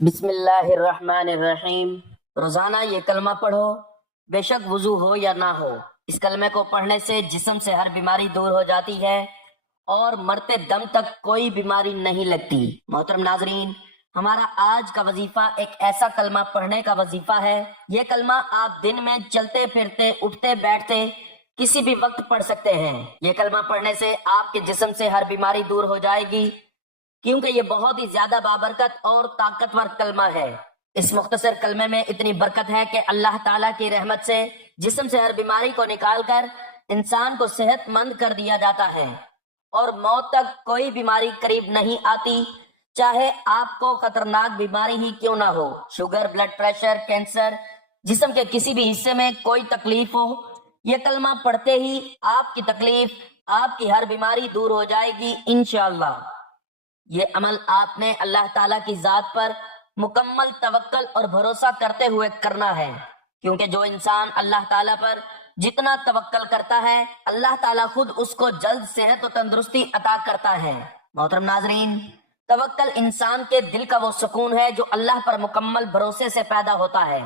بسم اللہ الرحمن الرحیم۔ روزانہ یہ کلمہ پڑھو، بے شک وضو ہو یا نہ ہو۔ اس کلمے کو پڑھنے سے جسم سے ہر بیماری دور ہو جاتی ہے اور مرتے دم تک کوئی بیماری نہیں لگتی۔ محترم ناظرین، ہمارا آج کا وظیفہ ایک ایسا کلمہ پڑھنے کا وظیفہ ہے۔ یہ کلمہ آپ دن میں چلتے پھرتے، اٹھتے بیٹھتے کسی بھی وقت پڑھ سکتے ہیں۔ یہ کلمہ پڑھنے سے آپ کے جسم سے ہر بیماری دور ہو جائے گی، کیونکہ یہ بہت ہی زیادہ بابرکت اور طاقتور کلمہ ہے۔ اس مختصر کلمے میں اتنی برکت ہے کہ اللہ تعالیٰ کی رحمت سے جسم سے ہر بیماری کو نکال کر انسان کو صحت مند کر دیا جاتا ہے اور موت تک کوئی بیماری قریب نہیں آتی، چاہے آپ کو خطرناک بیماری ہی کیوں نہ ہو۔ شوگر، بلڈ پریشر، کینسر، جسم کے کسی بھی حصے میں کوئی تکلیف ہو، یہ کلمہ پڑھتے ہی آپ کی تکلیف، آپ کی ہر بیماری دور ہو جائے گی انشاءاللہ۔ یہ عمل آپ نے اللہ تعالیٰ کی ذات پر مکمل توکل اور بھروسہ کرتے ہوئے کرنا ہے، کیونکہ جو انسان اللہ تعالیٰ پر جتنا توکل کرتا ہے، اللہ تعالیٰ خود اس کو جلد صحت و تندرستی عطا کرتا ہے۔ محترم ناظرین، توکل انسان کے دل کا وہ سکون ہے جو اللہ پر مکمل بھروسے سے پیدا ہوتا ہے۔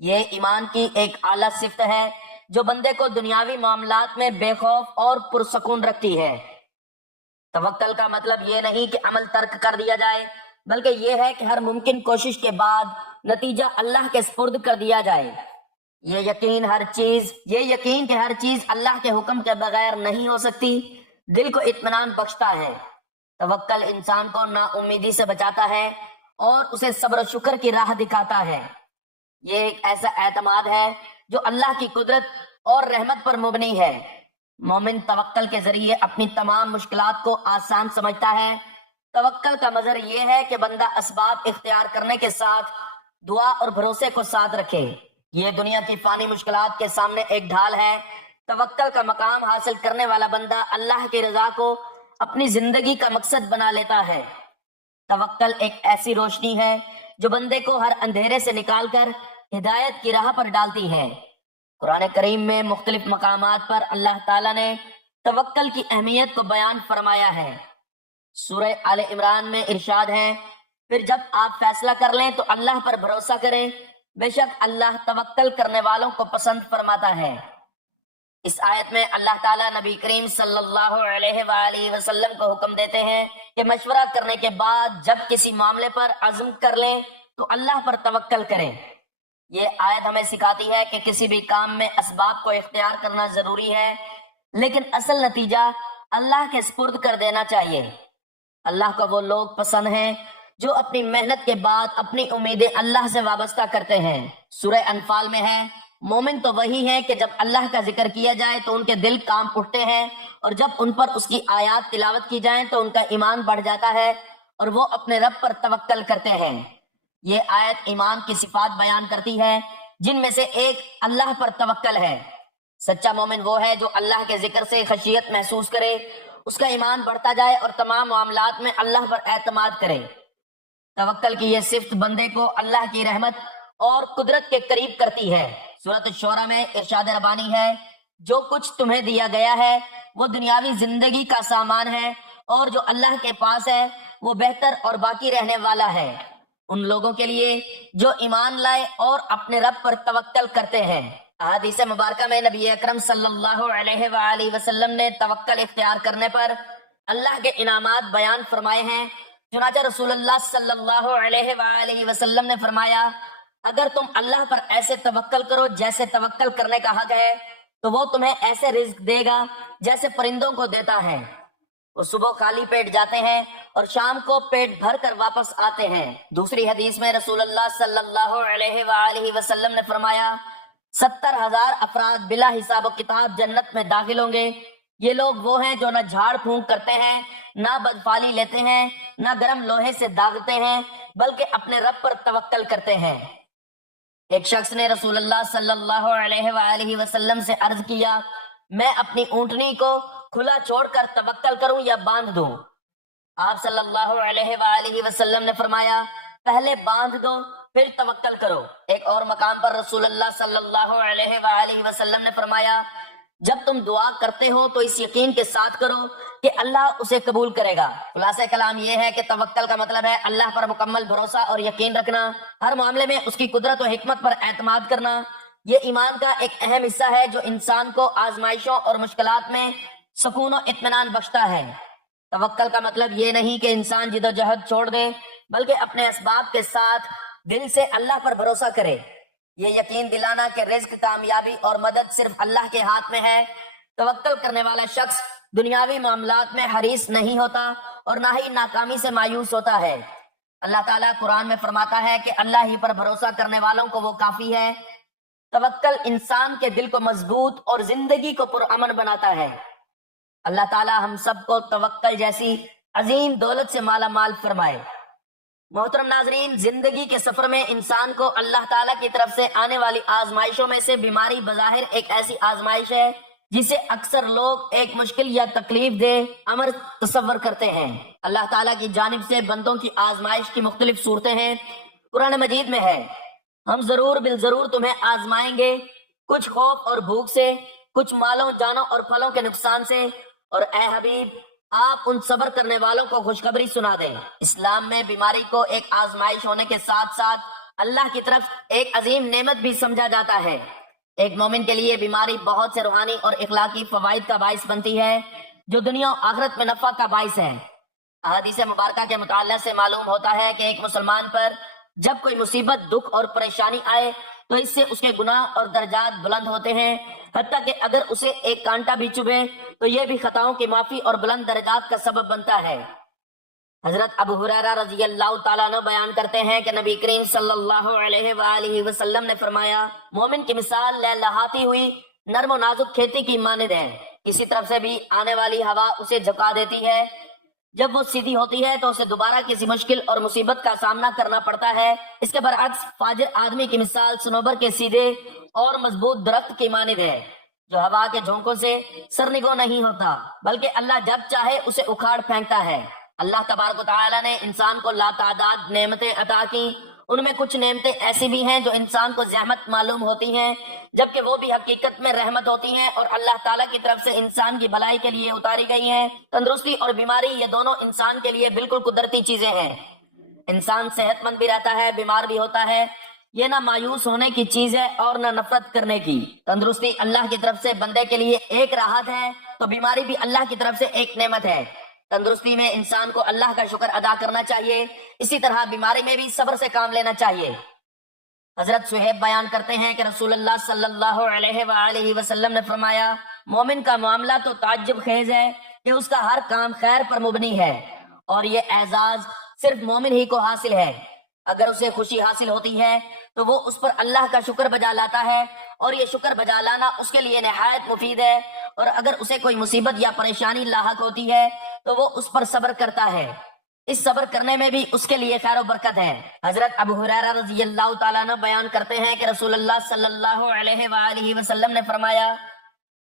یہ ایمان کی ایک اعلیٰ صفت ہے جو بندے کو دنیاوی معاملات میں بے خوف اور پرسکون رکھتی ہے۔ توکل کا مطلب یہ نہیں کہ عمل ترک کر دیا جائے، بلکہ یہ ہے کہ ہر ممکن کوشش کے بعد نتیجہ اللہ کے سپرد کر دیا جائے۔ یہ یقین کہ ہر چیز اللہ کے حکم کے بغیر نہیں ہو سکتی، دل کو اطمینان بخشتا ہے۔ توکل انسان کو نا امیدی سے بچاتا ہے اور اسے صبر و شکر کی راہ دکھاتا ہے۔ یہ ایک ایسا اعتماد ہے جو اللہ کی قدرت اور رحمت پر مبنی ہے۔ مومن توکل کے ذریعے اپنی تمام مشکلات کو آسان سمجھتا ہے۔ توکل کا مظہر یہ ہے کہ بندہ اسباب اختیار کرنے کے ساتھ دعا اور بھروسے کو ساتھ رکھے۔ یہ دنیا کی فانی مشکلات کے سامنے ایک ڈھال ہے۔ توکل کا مقام حاصل کرنے والا بندہ اللہ کی رضا کو اپنی زندگی کا مقصد بنا لیتا ہے۔ توکل ایک ایسی روشنی ہے جو بندے کو ہر اندھیرے سے نکال کر ہدایت کی راہ پر ڈالتی ہے۔ قرآن کریم میں مختلف مقامات پر اللہ تعالیٰ نے توکل کی اہمیت کو بیان فرمایا ہے۔ سورہ آل عمران میں ارشاد ہے، پھر جب آپ فیصلہ کر لیں تو اللہ پر بھروسہ کریں، بے شک اللہ توکل کرنے والوں کو پسند فرماتا ہے۔ اس آیت میں اللہ تعالیٰ نبی کریم صلی اللہ علیہ وآلہ وسلم کو حکم دیتے ہیں کہ مشورہ کرنے کے بعد جب کسی معاملے پر عزم کر لیں تو اللہ پر توکل کریں۔ یہ آیت ہمیں سکھاتی ہے کہ کسی بھی کام میں اسباب کو اختیار کرنا ضروری ہے، لیکن اصل نتیجہ اللہ کے سپرد کر دینا چاہیے۔ اللہ کو وہ لوگ پسند ہیں جو اپنی محنت کے بعد اپنی امیدیں اللہ سے وابستہ کرتے ہیں۔ سورہ انفال میں ہے، مومن تو وہی ہیں کہ جب اللہ کا ذکر کیا جائے تو ان کے دل کانپ اٹھتے ہیں، اور جب ان پر اس کی آیات تلاوت کی جائیں تو ان کا ایمان بڑھ جاتا ہے اور وہ اپنے رب پر توکل کرتے ہیں۔ یہ آیت ایمان کی صفات بیان کرتی ہے، جن میں سے ایک اللہ پر توکل ہے۔ سچا مومن وہ ہے جو اللہ کے ذکر سے خشیت محسوس کرے، اس کا ایمان بڑھتا جائے اور تمام معاملات میں اللہ پر اعتماد کرے۔ توکل کی یہ صفت بندے کو اللہ کی رحمت اور قدرت کے قریب کرتی ہے۔ سورۃ الشعراء میں ارشاد ربانی ہے، جو کچھ تمہیں دیا گیا ہے وہ دنیاوی زندگی کا سامان ہے، اور جو اللہ کے پاس ہے وہ بہتر اور باقی رہنے والا ہے ان لوگوں کے لیے جو ایمان لائے اور اپنے رب پر توکل کرتے ہیں۔ احادیث مبارکہ میں نبی اکرم صلی اللہ علیہ وآلہ وسلم نے توکل اختیار کرنے پر اللہ کے انعامات بیان فرمائے ہیں۔ چنانچہ رسول اللہ صلی اللہ علیہ وآلہ وسلم نے فرمایا، اگر تم اللہ پر ایسے توکل کرو جیسے توکل کرنے کا حق ہے تو وہ تمہیں ایسے رزق دے گا جیسے پرندوں کو دیتا ہے۔ وہ صبح خالی پیٹ جاتے ہیں اور شام کو پیٹ بھر کر واپس آتے ہیں۔ دوسری حدیث میں رسول اللہ صلی اللہ علیہ وآلہ وسلم نے فرمایا، 70,000 افراد بلا حساب و کتاب جنت میں داخل ہوں گے۔ یہ لوگ وہ ہیں جو نہ جھاڑ پھونک کرتے ہیں، نہ بدفالی لیتے ہیں، نہ گرم لوہے سے داغتے ہیں، بلکہ اپنے رب پر توکل کرتے ہیں۔ ایک شخص نے رسول اللہ صلی اللہ علیہ وآلہ وسلم سے عرض کیا، میں اپنی اونٹنی کو کھلا چھوڑ کر توکل کروں یا باندھ دوں؟ آپ صلی اللہ علیہ وآلہ وسلم نے فرمایا، پہلے باندھ دو پھر توکل کرو۔ ایک اور مقام پر رسول اللہ صلی اللہ علیہ وآلہ وسلم نے فرمایا، جب تم دعا کرتے ہو تو اس یقین کے ساتھ کرو کہ اللہ اسے قبول کرے گا۔ خلاصہ کلام یہ ہے کہ توکل کا مطلب ہے اللہ پر مکمل بھروسہ اور یقین رکھنا، ہر معاملے میں اس کی قدرت و حکمت پر اعتماد کرنا۔ یہ ایمان کا ایک اہم حصہ ہے جو انسان کو آزمائشوں اور مشکلات میں سکون و اطمینان بخشتا ہے۔ توکل کا مطلب یہ نہیں کہ انسان جد و جہد چھوڑ دے، بلکہ اپنے اسباب کے ساتھ دل سے اللہ پر بھروسہ کرے۔ یہ یقین دلانا کہ رزق، کامیابی اور مدد صرف اللہ کے ہاتھ میں ہے۔ توکل کرنے والا شخص دنیاوی معاملات میں حریص نہیں ہوتا اور نہ ہی ناکامی سے مایوس ہوتا ہے۔ اللہ تعالیٰ قرآن میں فرماتا ہے کہ اللہ ہی پر بھروسہ کرنے والوں کو وہ کافی ہے۔ توکل انسان کے دل کو مضبوط اور زندگی کو پرامن بناتا ہے۔ اللہ تعالیٰ ہم سب کو توکل جیسی عظیم دولت سے مالا مال فرمائے۔ محترم ناظرین، زندگی کے سفر میں انسان کو اللہ تعالیٰ کی طرف سے آنے والی آزمائشوں میں سے بیماری بظاہر ایک ایسی آزمائش ہے جسے اکثر لوگ ایک مشکل یا تکلیف دہ امر تصور کرتے ہیں۔ اللہ تعالیٰ کی جانب سے بندوں کی آزمائش کی مختلف صورتیں ہیں۔ قرآن مجید میں ہے، ہم ضرور بالضرور تمہیں آزمائیں گے، کچھ خوف اور بھوک سے، کچھ مالوں جانوں اور پھلوں کے نقصان سے، اور اے حبیب آپ ان صبر کرنے والوں کو خوشخبری سنا دیں۔ اسلام میں بیماری کو ایک آزمائش ہونے کے ساتھ ساتھ اللہ کی طرف ایک عظیم نعمت بھی سمجھا جاتا ہے۔ ایک مومن کے لیے بیماری بہت سے روحانی اور اخلاقی فوائد کا باعث بنتی ہے جو دنیا و آخرت میں نفع کا باعث ہے۔ احادیث مبارکہ کے مطالعہ سے معلوم ہوتا ہے کہ ایک مسلمان پر جب کوئی مصیبت، دکھ اور پریشانی آئے تو اس سے اس کے گناہ اور درجات بلند ہوتے ہیں، حتیٰ کہ اگر اسے ایک کانٹا بھی چبھے تو یہ بھی خطاؤں کی معافی اور بلند درجات کا سبب بنتا ہے۔ حضرت ابو ہریرہ رضی اللہ تعالیٰ عنہ بیان کرتے ہیں کہ نبی کریم صلی اللہ علیہ وآلہ وسلم نے فرمایا، مومن کی مثال لہلہاتی ہوئی نرم و نازک کھیتی کی مانند ہے، کسی طرف سے بھی آنے والی ہوا اسے جھکا دیتی ہے، جب وہ سیدھی ہوتی ہے تو اسے دوبارہ کسی مشکل اور مصیبت کا سامنا کرنا پڑتا ہے۔ اس کے برعکس فاجر آدمی کی مثال صنوبر کے سیدھے اور مضبوط درخت کی مانند ہے جو ہوا کے جھونکوں سے سرنگوں نہیں ہوتا، بلکہ اللہ جب چاہے اسے اکھاڑ پھینکتا ہے۔ اللہ تبارک و تعالیٰ نے انسان کو لاتعداد نعمتیں عطا کی، ان میں کچھ نعمتیں ایسی بھی ہیں جو انسان کو زحمت معلوم ہوتی ہیں، جبکہ وہ بھی حقیقت میں رحمت ہوتی ہیں اور اللہ تعالیٰ کی طرف سے انسان کی بھلائی کے لیے اتاری گئی ہیں۔ تندرستی اور بیماری یہ دونوں انسان کے لیے بالکل قدرتی چیزیں ہیں۔ انسان صحت مند بھی رہتا ہے، بیمار بھی ہوتا ہے، یہ نہ مایوس ہونے کی چیز ہے اور نہ نفرت کرنے کی۔ تندرستی اللہ کی طرف سے بندے کے لیے ایک راحت ہے تو بیماری بھی اللہ کی طرف سے ایک نعمت ہے۔ تندرستی میں انسان کو اللہ کا شکر ادا کرنا چاہیے، اسی طرح بیماری میں بھی صبر سے کام لینا چاہیے۔ حضرت صہیب بیان کرتے ہیں کہ رسول اللہ صلی اللہ علیہ وآلہ وسلم نے فرمایا، مومن کا معاملہ تو تعجب خیز ہے کہ اس کا ہر کام خیر پر مبنی ہے، اور یہ اعزاز صرف مومن ہی کو حاصل ہے۔ اگر اسے خوشی حاصل ہوتی ہے تو وہ اس پر اللہ کا شکر بجا لاتا ہے، اور یہ شکر بجا لانا اس کے لیے نہایت مفید ہے، اور اگر اسے کوئی مصیبت یا پریشانی لاحق ہوتی ہے تو وہ اس پر صبر کرتا ہے، اس صبر کرنے میں بھی اس کے لیے خیر و برکت ہے۔ حضرت ابو ہریرہ رضی اللہ تعالیٰ عنہ بیان کرتے ہیں کہ رسول اللہ صلی اللہ علیہ وآلہ وسلم نے فرمایا،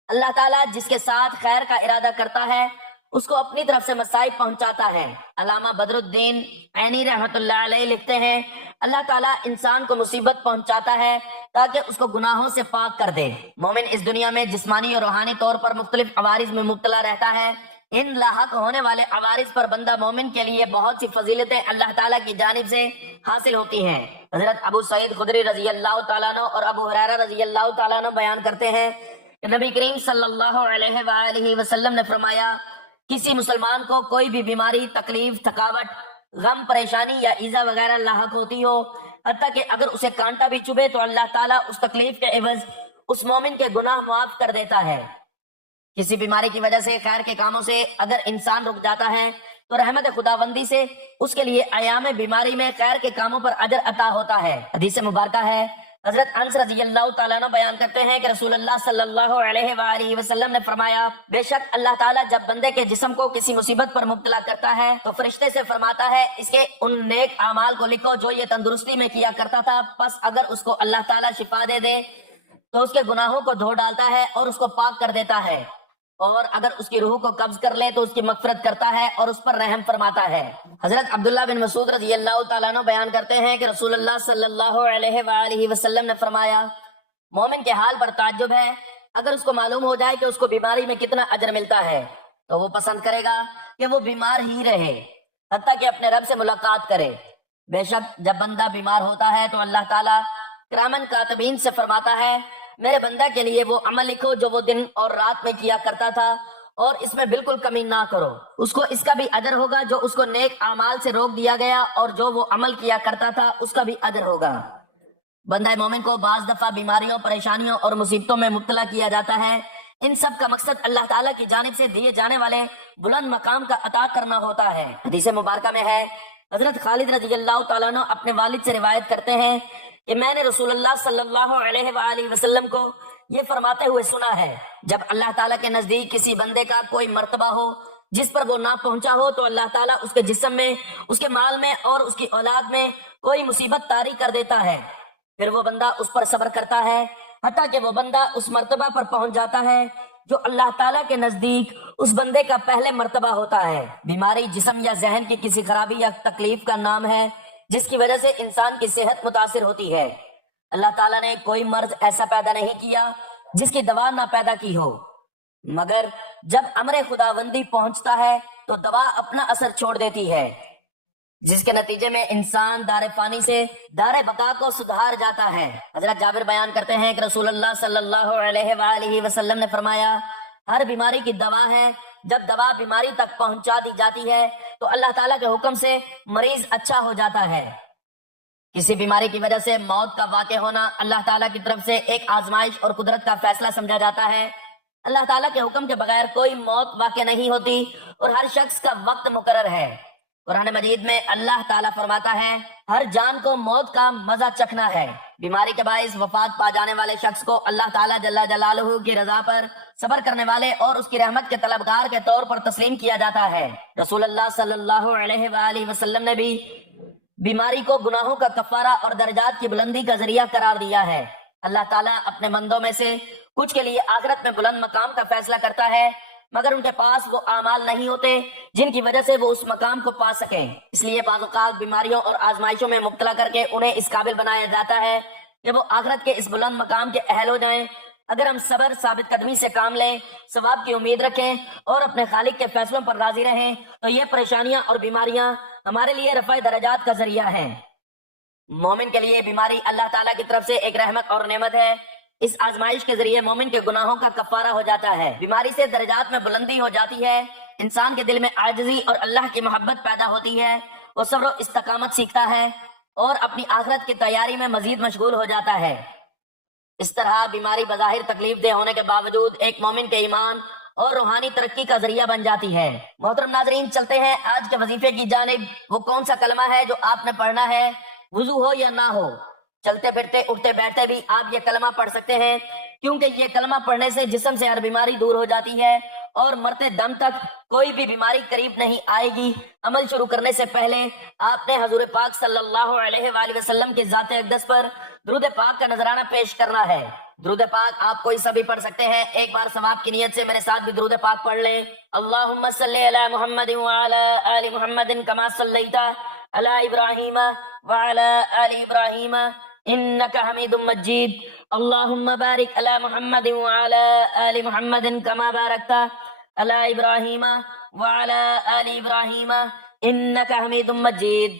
اللہ تعالیٰ جس کے ساتھ خیر کا ارادہ کرتا ہے اس کو اپنی طرف سے مصائب پہنچاتا ہے۔ علامہ بدر الدین عینی رحمۃ اللہ علیہ لکھتے ہیں، اللہ تعالیٰ انسان کو مصیبت پہنچاتا ہے تاکہ اس کو گناہوں سے پاک کر دے۔ مومن اس دنیا میں جسمانی اور روحانی طور پر مختلف عوارض میں مبتلا رہتا ہے۔ ان لاحق ہونے والے عوارض پر بندہ مومن کے لیے بہت سی فضیلتیں اللہ تعالیٰ کی جانب سے حاصل ہوتی ہیں۔ حضرت ابو سعید خدری رضی اللہ تعالیٰ عنہ اور ابو ہریرہ رضی اللہ تعالیٰ عنہ بیان کرتے ہیں کہ نبی کریم صلی اللہ علیہ وآلہ وسلم نے فرمایا، کسی مسلمان کو کوئی بھی بیماری، تکلیف، تھکاوٹ، غم، پریشانی یا ایذا وغیرہ لاحق ہوتی ہو، حتیٰ کہ اگر اسے کانٹا بھی چبھے تو اللہ تعالیٰ اس تکلیف کے عوض اس مومن کے گناہ معاف کر دیتا ہے۔ کسی بیماری کی وجہ سے خیر کے کاموں سے اگر انسان رک جاتا ہے تو رحمت خداوندی سے اس کے لیے ایام بیماری میں خیر کے کاموں پر اجر عطا ہوتا ہے۔ حدیث مبارکہ ہے، حضرت انس رضی اللہ تعالیٰ عنہ بیان کرتے ہیں کہ رسول اللہ صلی اللہ علیہ وآلہ وسلم نے فرمایا، بے شک اللہ تعالیٰ جب بندے کے جسم کو کسی مصیبت پر مبتلا کرتا ہے تو فرشتے سے فرماتا ہے، اس کے ان نیک اعمال کو لکھو جو یہ تندرستی میں کیا کرتا تھا، پس اگر اس کو اللہ تعالیٰ شفا دے دے تو اس کے گناہوں کو دھو ڈالتا ہے اور اس کو پاک کر دیتا ہے، اور اگر اس کی روح کو قبض کر لے تو اس کی مغفرت کرتا ہے اور اس پر رحم فرماتا ہے۔ حضرت عبداللہ بن مسعود رضی اللہ تعالیٰ عنہ بیان کرتے ہیں کہ رسول اللہ صلی اللہ علیہ وآلہ وسلم نے فرمایا، مومن کے حال پر تعجب ہے، اگر اس کو معلوم ہو جائے کہ اس کو بیماری میں کتنا اجر ملتا ہے تو وہ پسند کرے گا کہ وہ بیمار ہی رہے حتیٰ کہ اپنے رب سے ملاقات کرے۔ بے شک جب بندہ بیمار ہوتا ہے تو اللہ تعالیٰ کرامن کاتبین سے فرماتا ہے میرے بندہ کے لیے وہ عمل لکھو جو وہ دن اور رات میں کیا کرتا تھا اور اس میں بالکل کمی نہ کرو، اس کو اس کا بھی اجر ہوگا جو اس کو نیک اعمال سے روک دیا گیا، اور جو وہ عمل کیا کرتا تھا اس کا بھی اجر ہوگا۔ بندہ مومن کو بعض دفعہ بیماریوں، پریشانیوں اور مصیبتوں میں مبتلا کیا جاتا ہے، ان سب کا مقصد اللہ تعالیٰ کی جانب سے دیے جانے والے بلند مقام کا عطا کرنا ہوتا ہے۔ حدیث مبارکہ میں ہے، حضرت خالد رضی اللہ تعالیٰ عنہ اپنے والد سے روایت کرتے ہیں کہ میں نے رسول اللہ صلی اللہ علیہ وآلہ وسلم کو یہ فرماتے ہوئے سنا ہے، جب اللہ تعالیٰ کے نزدیک کسی بندے کا کوئی مرتبہ ہو جس پر وہ نہ پہنچا ہو تو اللہ تعالیٰ اس کے جسم میں، اس کے مال میں اور اس کی اولاد میں کوئی مصیبت طاری کر دیتا ہے، پھر وہ بندہ اس پر صبر کرتا ہے حتیٰ کہ وہ بندہ اس مرتبہ پر پہنچ جاتا ہے جو اللہ تعالیٰ کے نزدیک اس بندے کا پہلے مرتبہ ہوتا ہے۔ بیماری جسم یا ذہن کی کسی خرابی یا تکلیف کا نام ہے جس کی وجہ سے انسان کی صحت متاثر ہوتی ہے۔ اللہ تعالیٰ نے کوئی مرض ایسا پیدا نہیں کیا جس کی دوا نہ پیدا کی ہو، مگر جب امر خداوندی پہنچتا ہے تو دوا اپنا اثر چھوڑ دیتی ہے، جس کے نتیجے میں انسان دار فانی سے دار بقا کو سدھار جاتا ہے۔ حضرت جابر بیان کرتے ہیں کہ رسول اللہ صلی اللہ علیہ وآلہ وسلم نے فرمایا ہر بیماری کی دوا ہے، جب دوا بیماری تک پہنچا دی جاتی ہے تو اللہ تعالیٰ کے حکم سے مریض اچھا ہو جاتا ہے۔ کسی بیماری کی وجہ سے موت کا واقع ہونا اللہ تعالیٰ کی طرف سے ایک آزمائش اور قدرت کا فیصلہ سمجھا جاتا ہے۔ اللہ تعالیٰ کے حکم کے بغیر کوئی موت واقع نہیں ہوتی اور ہر شخص کا وقت مقرر ہے۔ قرآن مجید میں اللہ تعالیٰ فرماتا ہے ہر جان کو موت کا مزہ چکھنا ہے۔ بیماری کے باعث وفات پا جانے والے شخص کو اللہ تعالیٰ جل جلالہ کی رضا پر صبر کرنے والے اور اس کی رحمت کے طلبگار کے طور پر تسلیم کیا جاتا ہے۔ رسول اللہ صلی اللہ علیہ وآلہ وسلم نے بھی بیماری کو گناہوں کا کفارہ اور درجات کی بلندی کا ذریعہ قرار دیا ہے۔ اللہ تعالیٰ اپنے بندوں میں سے کچھ کے لیے آخرت میں بلند مقام کا فیصلہ کرتا ہے، مگر ان کے پاس وہ اعمال نہیں ہوتے جن کی وجہ سے وہ اس مقام کو پا سکیں، اس لیے بعض اوقات بیماریوں اور آزمائشوں میں مبتلا کر کے انہیں اس قابل بنایا جاتا ہے کہ وہ آخرت کے اس بلند مقام کے اہل ہو جائیں۔ اگر ہم صبر، ثابت قدمی سے کام لیں، ثواب کی امید رکھیں اور اپنے خالق کے فیصلوں پر راضی رہیں تو یہ پریشانیاں اور بیماریاں ہمارے لیے رفع درجات کا ذریعہ ہیں۔ مومن کے لیے بیماری اللہ تعالیٰ کی طرف سے ایک رحمت اور نعمت ہے۔ اس آزمائش کے ذریعے مومن کے گناہوں کا کفارہ ہو جاتا ہے، بیماری سے درجات میں بلندی ہو جاتی ہے، انسان کے دل میں عاجزی اور اللہ کی محبت پیدا ہوتی ہے، وہ صبر و استقامت سیکھتا ہے اور اپنی آخرت کی تیاری میں مزید مشغول ہو جاتا ہے۔ اس طرح بیماری بظاہر تکلیف دہ ہونے کے باوجود ایک مومن کے ایمان اور روحانی ترقی کا ذریعہ بن جاتی ہے۔ محترم ناظرین، چلتے ہیں آج کے وظیفے کی جانب۔ وہ کون سا کلمہ ہے جو آپ نے پڑھنا ہے، وضو ہو یا نہ ہو، چلتے پھرتے اٹھتے بیٹھتے بھی آپ یہ کلمہ پڑھ سکتے ہیں، کیونکہ یہ کلمہ پڑھنے سے جسم سے ہر بیماری دور ہو جاتی ہے اور مرتے دم تک کوئی بھی بیماری قریب نہیں آئے گی۔ عمل شروع کرنے سے پہلے آپ نے حضور پاک صلی اللہ علیہ وآلہ وسلم کے ذات اقدس پر درود پاک کا نذرانہ پیش کرنا ہے۔ درود پاک آپ کوئی سبھی پڑھ سکتے ہیں، ایک بار ثواب کی نیت سے میرے ساتھ بھی درود پاک پڑھ لیں۔ اللہم صلی علی محمد وعلی آل محمد کما صلیت علی ابراہیم وعلی آل ابراہیم انک حمید مجید۔ اللہم بارک علی محمد وعلی آل محمد کما بارکت علی ابراہیم وعلی آل ابراہیم انک حمید مجید۔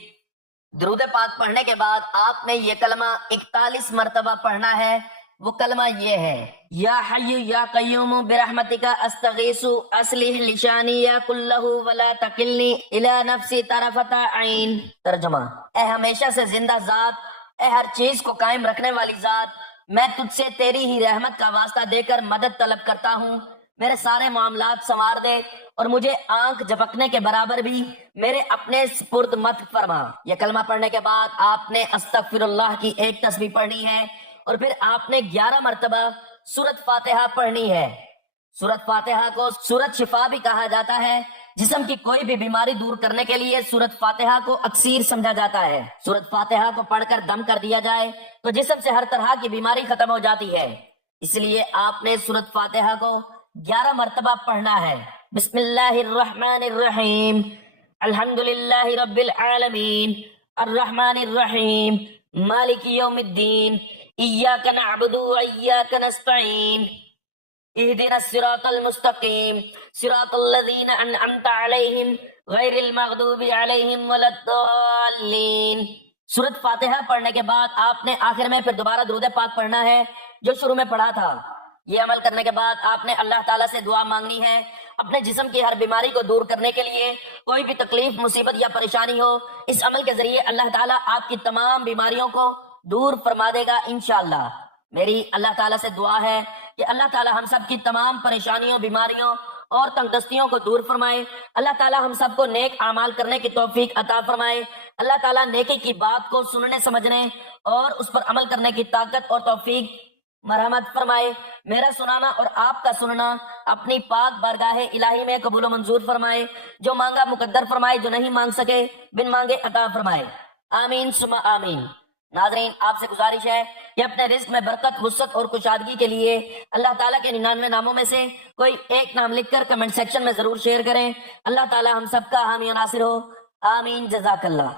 درود پاک پڑھنے کے بعد آپ نے یہ کلمہ 41 مرتبہ پڑھنا ہے۔ وہ کلمہ یہ ہے، یا حی یا قیوم برحمتک استغیث اصلح لشانی کلہ ولا تکلنی الی نفسی طرفۃ عین۔ ترجمہ، اے ہمیشہ سے زندہ ذات، اے ہر چیز کو قائم رکھنے والی ذات، میں تجھ سے تیری ہی رحمت کا واسطہ دے کر مدد طلب کرتا ہوں، میرے سارے معاملات سنوار دے اور مجھے آنکھ جھپکنے کے برابر بھی میرے اپنے سپرد مت فرما۔ یہ کلمہ پڑھنے کے بعد آپ نے استغفر اللہ کی ایک تسبیح پڑھنی ہے اور پھر آپ نے 11 مرتبہ سورۃ فاتحہ پڑھنی ہے۔ سورۃ فاتحہ کو سورۃ شفا بھی کہا جاتا ہے۔ جسم کی کوئی بھی بیماری دور کرنے کے لیے سورۃ فاتحہ کو اکثیر سمجھا جاتا ہے۔ سورۃ فاتحہ کو پڑھ کر دم کر دیا جائے تو جسم سے ہر طرح کی بیماری ختم ہو جاتی ہے، اس لیے آپ نے سورۃ فاتحہ کو 11 مرتبہ پڑھنا ہے۔ بسم اللہ الرحمن الرحیم، الحمد للہ رب العالمین، الرحمن الرحیم، مالک یوم الدین، ایاک نعبد و ایاک نستعین۔ اهدنا الصراط المستقیم صراط الذین انعمت علیہم غیر المغضوب علیہم ولا الضالین۔ سورۃ فاتحہ پڑھنے کے بعد آپ نے آخر میں پھر دوبارہ درود پاک پڑھنا ہے جو شروع میں پڑھا تھا۔ یہ عمل کرنے کے بعد آپ نے اللہ تعالیٰ سے دعا مانگنی ہے اپنے جسم کی ہر بیماری کو دور کرنے کے لیے۔ کوئی بھی تکلیف، مصیبت یا پریشانی ہو، اس عمل کے ذریعے اللہ تعالیٰ آپ کی تمام بیماریوں کو دور فرما دے گا انشاءاللہ۔ میری اللہ تعالیٰ سے دعا ہے کہ اللہ تعالیٰ ہم سب کی تمام پریشانیوں، بیماریوں اور تنگ دستیوں کو دور فرمائے۔ اللہ تعالیٰ ہم سب کو نیک اعمال کرنے کی توفیق عطا فرمائے۔ اللہ تعالیٰ نیکی کی بات کو سننے، سمجھنے اور اس پر عمل کرنے کی طاقت اور توفیق مرحمت فرمائے۔ میرا سنانا اور آپ کا سننا اپنی پاک بارگاہ الہی میں قبول و منظور فرمائے۔ جو مانگا مقدر فرمائے، جو نہیں مانگ سکے بن مانگے عطا فرمائے، آمین ثم آمین۔ ناظرین، آپ سے گزارش ہے کہ اپنے رزق میں برکت، وسعت اور کشادگی کے لیے اللہ تعالیٰ کے 99 ناموں میں سے کوئی ایک نام لکھ کر کمنٹ سیکشن میں ضرور شیئر کریں۔ اللہ تعالیٰ ہم سب کا حامی و ناصر ہو، آمین، جزاک اللہ۔